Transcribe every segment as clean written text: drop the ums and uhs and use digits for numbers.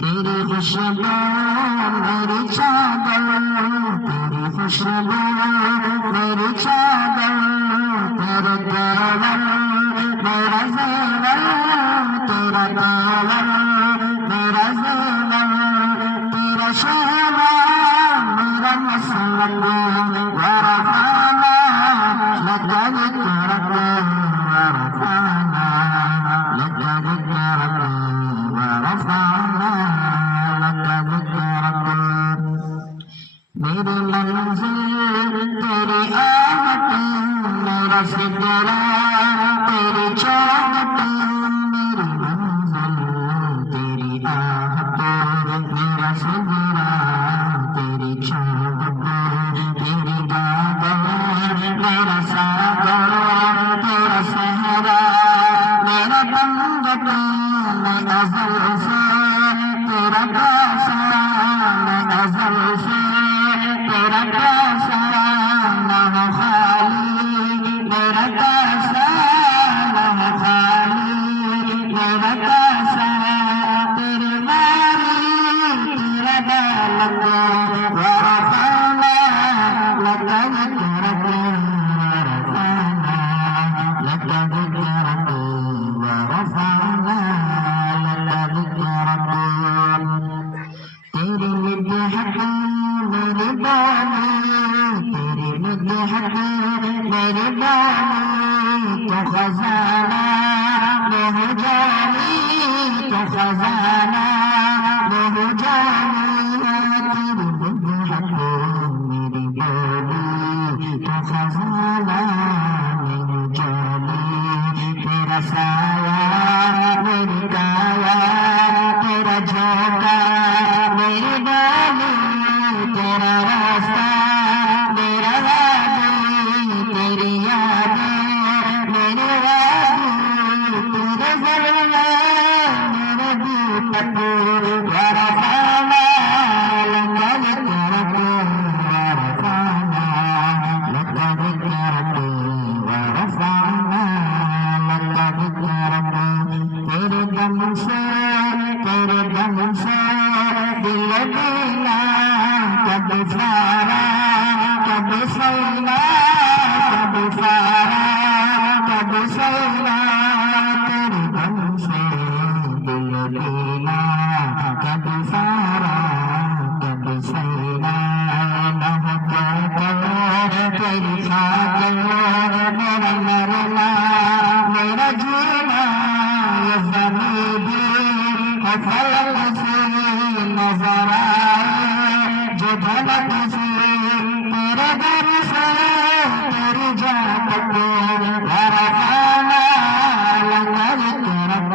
तेरी खुशबू मेरी चादर तेरी खुशबू मेरी चादर तेरे केवल मेरा ज़ेवर तेरा केवल मेरा ज़ेवर तेरा शहरा मेरा मसलक वरफ़ाना लक ज़िक्रक वरफ़ाना लक ज़िक्रक वरफ़ाना लक ज़िक्रक मेरी मंज़िल तेरी आहट मेरा सिदरा तेरी चौखट मेरी मंज़िल तेरी आहट मेरा सिदरा तेरी चौखट तेरी गागर मेरा सागर तेरा सहरा मेरा बंगट मैं अज़ल से तेरा प्यासा मैं अज़ल से तेरा प्यासा ना हो खाली मेरा प्यासा ना हो खाली मेरा प्यासा तेरे मारी तेरा डालक वरफ़ाना लक ज़िक्रक वरफ़ाना लक ज़िक्रक वरफ़ाना लक ज़िक्रक तेरी निदहत मेरी बानी तेरी निदहत मेरी बानी तो खजाना मैं हूँ जानी तो खजाना मैं हूँ जानी तेरी निदहत मेरी बानी तो खजाना मैं हूँ जानी तेरा साया मेरी काया तेरा झोंका मेरी डाली तेरा रास्ता मेरा वादी तेरी यादें मेरी वादी तेरे ज़लवा मेरे दीपक वरफ़ाना लक ज़िक्रक वरफ़ाना लक ज़िक्रक वरफ़ाना लक ज़िक्रक तेरे दम से दिल दीना कभी फारा कभी सैना कभी फारा कभी सैना तेरे दम से दिल दीना कभी फारा कभी सैना न हो तेरी खातिर मेरा मरना मेरा जीना ये ज़मीं भी फलक से नजर आए जो झलक से तेरे दर से तेरी जात वरफ़ाना लक ज़िक्रक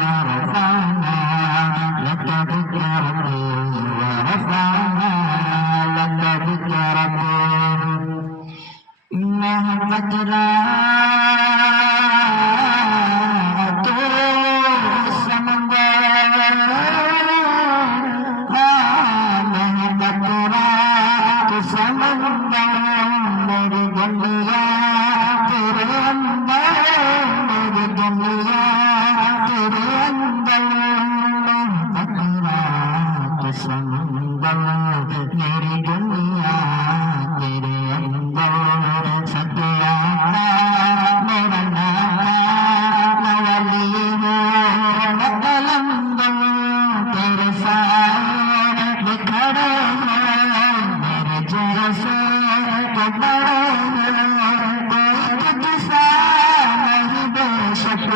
वरफ़ाना लक ज़िक्रक वरफ़ाना लक ज़िक्रक मोहब्बत मेरी दुनिया तेरे अंदर सत्या मेरा नाना नवली हो कलंदर तेरे साए बिखरे हैं मेरे जैसे तो बड़े हैं कोई तुझसा नहीं बेशक